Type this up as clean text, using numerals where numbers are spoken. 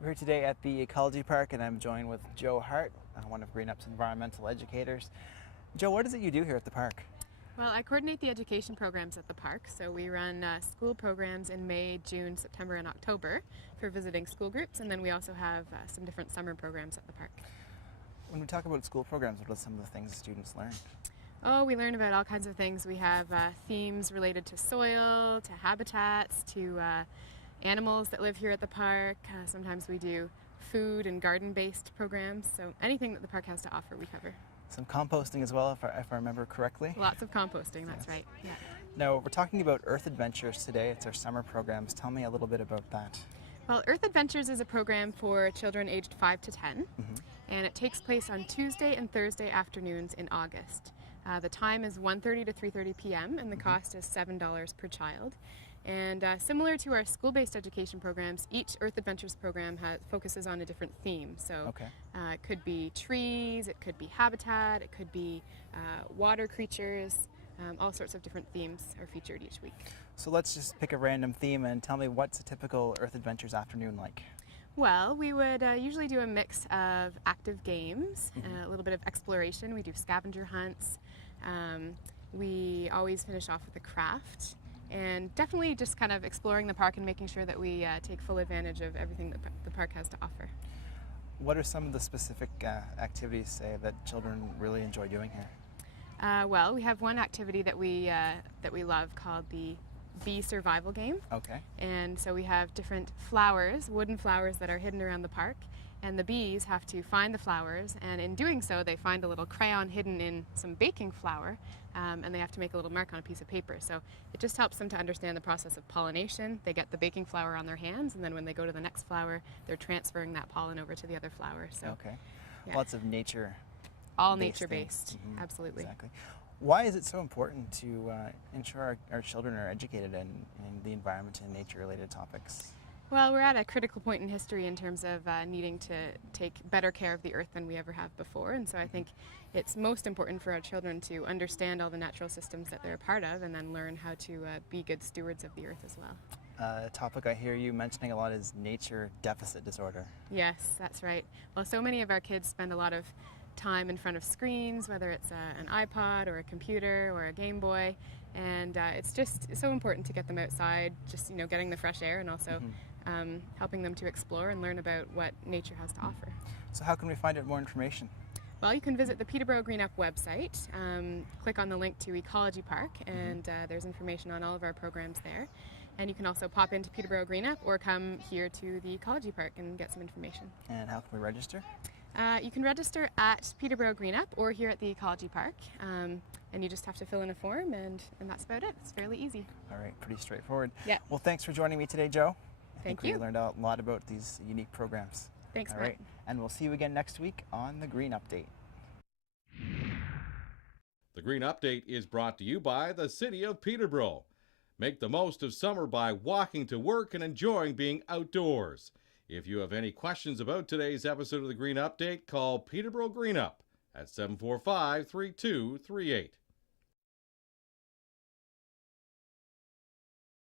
We're here today at the Ecology Park and I'm joined with Joe Hart, one of Green Up's environmental educators. Joe, what is it you do here at the park? Well, I coordinate the education programs at the park, so we run school programs in May, June, September, and October for visiting school groups, and then we also have some different summer programs at the park. When we talk about school programs, what are some of the things students learn? Oh, we learn about all kinds of things. We have themes related to soil, to habitats, to animals that live here at the park. Sometimes we do food and garden-based programs, so anything that the park has to offer we cover. Some composting as well, if I remember correctly. Lots of composting, that's right. Yeah. Now, we're talking about Earth Adventures today. It's our summer programs. Tell me a little bit about that. Well, Earth Adventures is a program for children aged 5 to 10, and it takes place on Tuesday and Thursday afternoons in August. The time is 1:30 to 3:30 p.m. and the cost is $7 per child. And similar to our school-based education programs, each Earth Adventures program focuses on a different theme. So it could be trees, it could be habitat, it could be water creatures. All sorts of different themes are featured each week. So let's just pick a random theme and tell me, what's a typical Earth Adventures afternoon like? Well, we would usually do a mix of active games, a little bit of exploration. We do scavenger hunts. We always finish off with a craft. And definitely just kind of exploring the park and making sure that we take full advantage of everything that the park has to offer. What are some of the specific activities, say, that children really enjoy doing here? Well, we have one activity that we love called the bee survival game. Okay. And so we have different flowers, wooden flowers that are hidden around the park, and the bees have to find the flowers, and in doing so they find a little crayon hidden in some baking flour, and they have to make a little mark on a piece of paper. So it just helps them to understand the process of pollination. They get the baking flour on their hands, and then when they go to the next flower, they're transferring that pollen over to the other flower. So yeah. Lots of nature. All nature-based, absolutely. Exactly. Why is it so important to ensure our children are educated in the environment and nature-related topics? Well, we're at a critical point in history in terms of needing to take better care of the earth than we ever have before, and so I think it's most important for our children to understand all the natural systems that they're a part of and then learn how to be good stewards of the earth as well. A topic I hear you mentioning a lot is nature deficit disorder. Yes, that's right. Well, so many of our kids spend a lot of time in front of screens, whether it's an iPod or a computer or a Game Boy, and it's just so important to get them outside, just getting the fresh air, and also helping them to explore and learn about what nature has to offer. So how can we find out more information? Well, you can visit the Peterborough Green Up website, click on the link to Ecology Park, and there's information on all of our programs there. And you can also pop into Peterborough Green Up or come here to the Ecology Park and get some information. And how can we register? You can register at Peterborough Green Up or here at the Ecology Park, and you just have to fill in a form, and that's about it. It's fairly easy. All right, pretty straightforward. Yeah. Well, thanks for joining me today, Joe. I think you. we learned a lot about these unique programs. Thanks, All Matt. right, and we'll see you again next week on the Green Update. The Green Update is brought to you by the City of Peterborough. Make the most of summer by walking to work and enjoying being outdoors. If you have any questions about today's episode of the Green Update, call Peterborough Green Up at 745-3238.